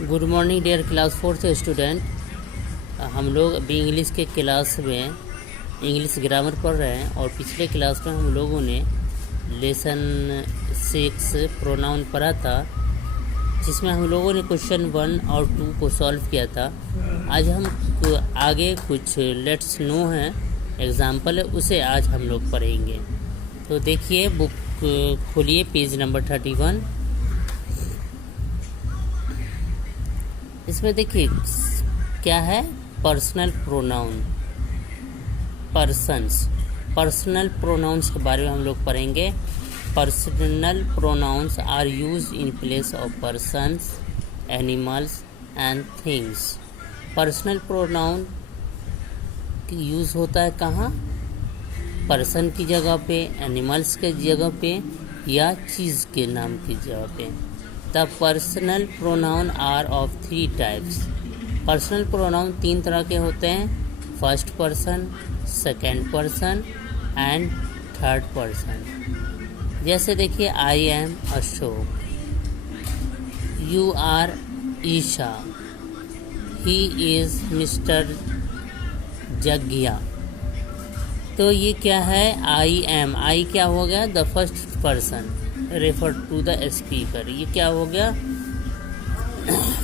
Good morning dear class 4th student. हम लोग अभी इंग्लिश के क्लास में इंग्लिश ग्रामर पढ़ रहे हैं और पिछले क्लास में हम लोगों ने लेसन 6 प्रोनाउन पढ़ा था, जिसमें हम लोगों ने क्वेश्चन 1 और 2 को सॉल्व किया था। आज हम आगे कुछ लेट्स नो है एग्जाम्पल है, उसे आज हम लोग पढ़ेंगे। तो देखिए, बुक खोलिए, पेज नंबर 31। इसमें देखिए क्या है, पर्सनल प्रोनाउन, पर्सनल प्रोनाउंस के बारे में हम लोग पढ़ेंगे। Personal pronouns are used in place of persons, animals and things. Personal pronoun use होता है कहाँ? पर्सन की जगह पे, एनिमल्स के जगह पे या चीज़ के नाम की जगह पे। The personal pronoun are of 3 types. Personal pronoun 3 तरह के होते हैं, first person, second person and third person. जैसे देखिए, I am Ashok, you are Isha, he is mister Jaggia. तो ये क्या है, आई एम, आई क्या हो गया, the first person refer to the speaker. ये क्या हो गया,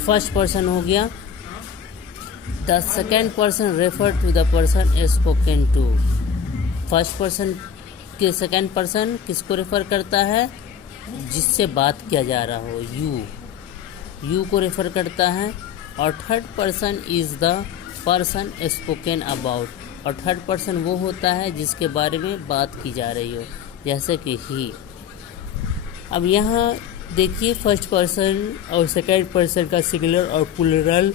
फर्स्ट पर्सन हो गया। The second person refer to the person spoken to. First person के सेकेंड पर्सन किसको रेफर करता है, जिससे बात किया जा रहा हो, यू को रेफर करता है। और third person is the person spoken about, और थर्ड पर्सन वो होता है जिसके बारे में बात की जा रही हो, जैसे कि ही। अब यहाँ देखिए, फर्स्ट पर्सन और सेकेंड पर्सन का सिंगुलर और प्लूरल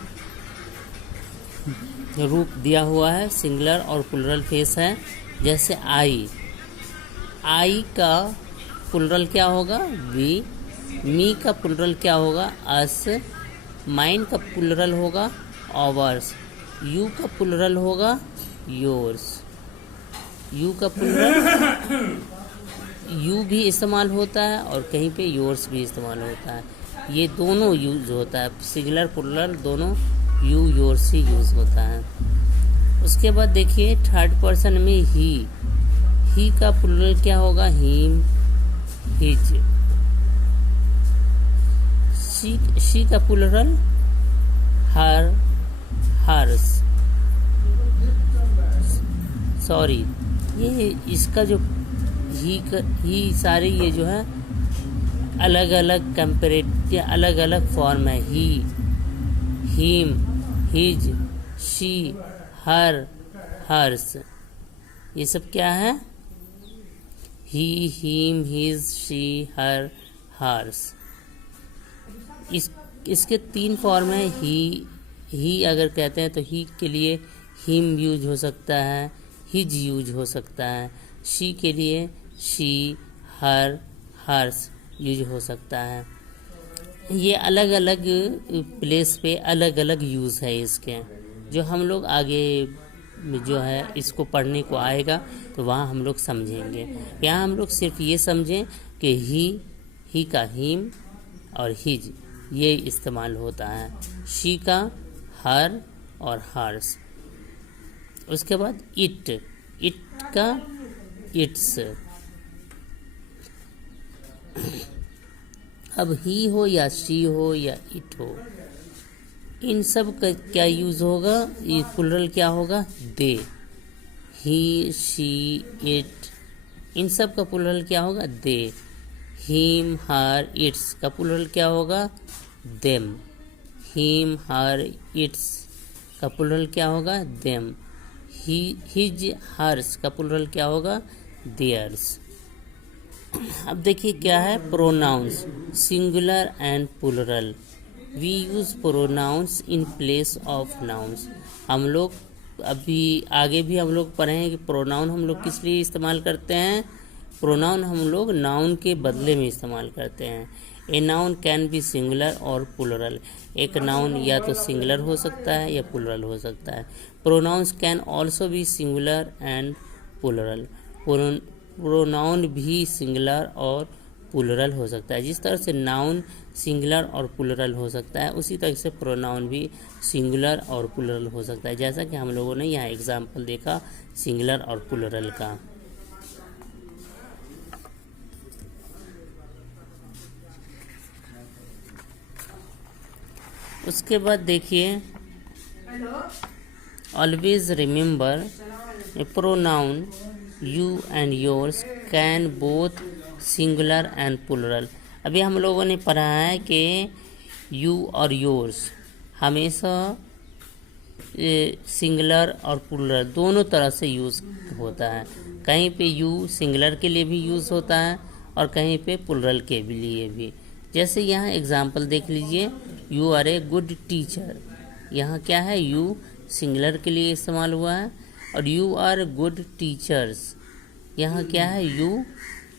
रूप दिया हुआ है, सिंगुलर और प्लूरल फेस है। जैसे आई का प्लूरल क्या होगा, वी। मी का प्लूरल क्या होगा, अस। माइन का प्लूरल होगा, आवर्स। यू का प्लूरल होगा, योर्स। यू का प्लूरल यू भी इस्तेमाल होता है और कहीं पे योर्स भी इस्तेमाल होता है। ये दोनों यूज होता है, सिंगुलर प्लूरल दोनों यू योर्स ही यूज होता है। उसके बाद देखिए, थर्ड पर्सन में ही का प्लूरल क्या होगा, हिम, हिज। शी का प्लूरल हर, हर्स। सॉरी, ये इसका जो ही सारे ये जो है अलग अलग कंपेरेटिव, अलग अलग फॉर्म है। He, him, his, she, her, hers. ये सब क्या है, he, him, his, she, her, hers. इसके 3 फॉर्म है। ही अगर कहते हैं तो ही के लिए हिम यूज हो सकता है, हिज यूज हो सकता है। शी के लिए शी, हर, हर्स यूज हो सकता है। ये अलग अलग प्लेस पे अलग अलग यूज़ है इसके, जो हम लोग आगे जो है इसको पढ़ने को आएगा तो वहाँ हम लोग समझेंगे। यहाँ हम लोग सिर्फ ये समझें कि ही का हिम और हिज ये इस्तेमाल होता है, शी का हर और हर्स। उसके बाद इट का इट्स। अब ही हो या शी हो या इट हो, इन सब का क्या यूज होगा, ये प्लूरल क्या होगा, दे। ही, शी, इट, इन सब का प्लूरल क्या होगा, दे। हिम, हर, इट्स का प्लूरल क्या होगा, देम। हिम, हर, इट्स का प्लूरल क्या होगा, देम। हिज, हर्स का प्लूरल क्या होगा, देयर्स। अब देखिए क्या है, pronouns, singular and plural. We use pronouns in place of nouns. हम लोग अभी आगे भी हम लोग पढ़ेंगे कि प्रोनाउन हम लोग किस लिए इस्तेमाल करते हैं। प्रोनाउन हम लोग नाउन के बदले में इस्तेमाल करते हैं। A noun can be singular और प्लूरल। एक नाउन या तो सिंगुलर हो सकता है या प्लूरल हो सकता है। Pronouns can also be singular and plural. Pronoun भी सिंगुलर और प्लूरल हो सकता है। जिस तरह से नाउन सिंगुलर और प्लूरल हो सकता है, उसी तरह से प्रोनाउन भी सिंगुलर और प्लूरल हो सकता है, जैसा कि हम लोगों ने यहाँ एग्जाम्पल देखा सिंगुलर और प्लूरल का। उसके बाद देखिए, always remember a pronoun you and yours can both singular and plural. अभी हम लोगों ने पढ़ा है कि यू और योर्स हमेशा सिंगुलर और प्लूरल दोनों तरह से यूज़ होता है। कहीं पे यू सिंगुलर के लिए भी यूज़ होता है और कहीं पे प्लूरल के लिए भी। जैसे यहाँ एग्जांपल देख लीजिए, you are a good teacher. यहाँ क्या है, यू सिंगुलर के लिए इस्तेमाल हुआ है और यू आर गुड टीचर्स यहाँ क्या है, यू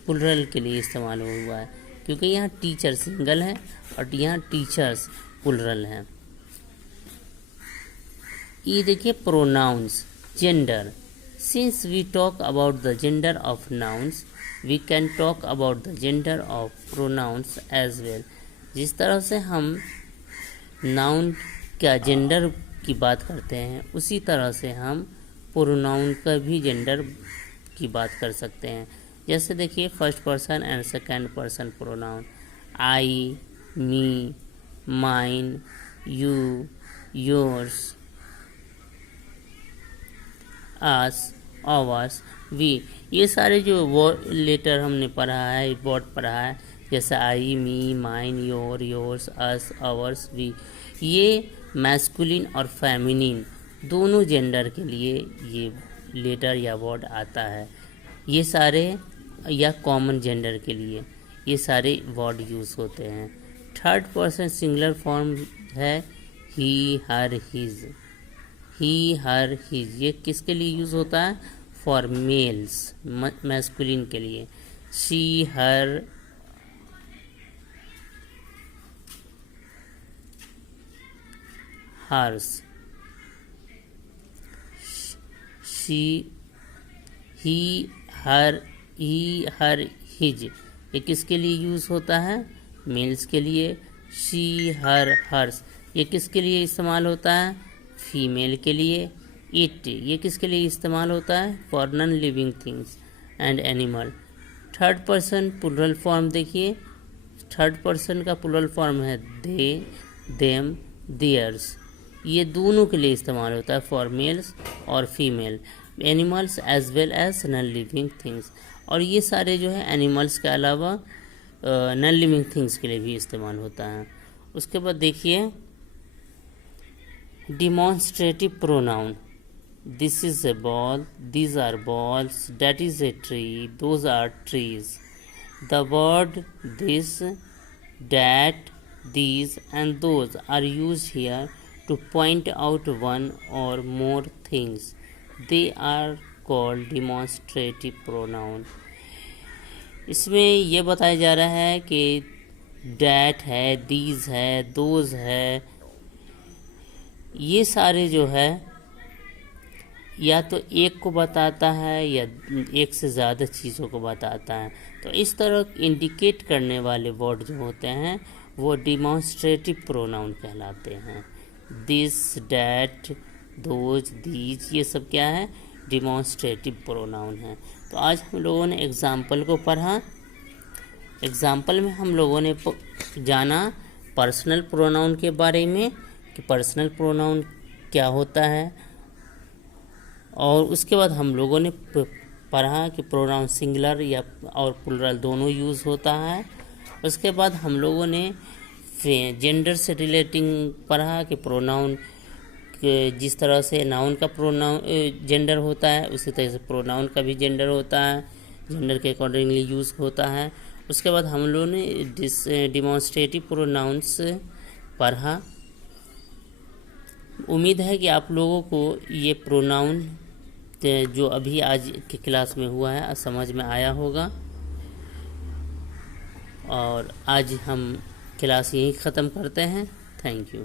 प्लूरल के लिए इस्तेमाल हुआ है, क्योंकि यहाँ टीचर सिंगल है और यहाँ टीचर्स प्लूरल हैं। ये देखिए pronouns, gender. Since we talk about the gender of nouns, we can talk about the gender of pronouns as well. जिस तरह से हम नाउन का जेंडर की बात करते हैं, उसी तरह से हम प्रोनाउन का भी जेंडर की बात कर सकते हैं। जैसे देखिए, first person and second person pronoun, I, me, mine, you, yours, us, ours, we. ये सारे जो लेटर हमने पढ़ा है, वर्ड पढ़ा है, जैसे I, me, mine, your, yours, us, ours, we, ये मैस्कुलिन और फेमिनिन दोनों जेंडर के लिए ये लेटर या वर्ड आता है। ये सारे, या कॉमन जेंडर के लिए ये सारे वर्ड यूज़ होते हैं। थर्ड पर्सन सिंगुलर फॉर्म है ही, हर, हिज। ही, हर, हिज ये किसके लिए यूज़ होता है, फॉर मेल्स, मैस्कुलिन के लिए। She, her, hers, she, he, her, his ये किसके लिए यूज़ होता है, मेल्स के लिए। शी, हर, हर्स ये किसके लिए इस्तेमाल होता है, फीमेल के लिए। इट ये किसके लिए इस्तेमाल होता है, for non living things and animal. Third person plural form देखिए, थर्ड पर्सन का प्लूरल फॉर्म है दे, देम, देयर्स। ये दोनों के लिए इस्तेमाल होता है, फॉर मेल्स और female, animals as well as non living things. और ये सारे जो है एनिमल्स के अलावा नॉन लिविंग थिंग्स के लिए भी इस्तेमाल होता है। उसके बाद देखिए, demonstrative pronoun, this is a ball, these are balls, that is a tree, those are trees. The word this, that, these and those are used here to point out one or more things. They are called demonstrative pronoun. इसमें ये बताया जा रहा है कि that है, these है, those है, ये सारे जो है या तो एक को बताता है या एक से ज़्यादा चीज़ों को बताता है। तो इस तरह इंडिकेट करने वाले वर्ड जो होते हैं वो डिमॉन्स्ट्रेटिव प्रोनाउन कहलाते हैं। दिस, डैट, दोज, दीज ये सब क्या है, डिमॉन्स्ट्रेटिव प्रोनाउन है। तो आज हम लोगों ने एग्जाम्पल को पढ़ा। एग्जाम्पल में हम लोगों ने जाना पर्सनल प्रोनाउन के बारे में कि पर्सनल प्रोनाउन क्या होता है, और उसके बाद हम लोगों ने पढ़ा कि प्रोनाउन सिंगुलर या और प्लूरल दोनों यूज़ होता है। उसके बाद हम लोगों ने जेंडर से रिलेटिंग पढ़ा कि प्रोनाउन जिस तरह से नाउन का प्रोनाउन जेंडर होता है, उसी तरह से प्रोनाउन का भी जेंडर होता है, जेंडर के अकॉर्डिंगली यूज़ होता है। उसके बाद हम लोगों ने डिमॉन्स्ट्रेटिव प्रोनाउंस पढ़ा। उम्मीद है कि आप लोगों को ये प्रोनाउन जो अभी आज की क्लास में हुआ है समझ में आया होगा। और आज हम क्लास यहीं ख़त्म करते हैं। Thank you.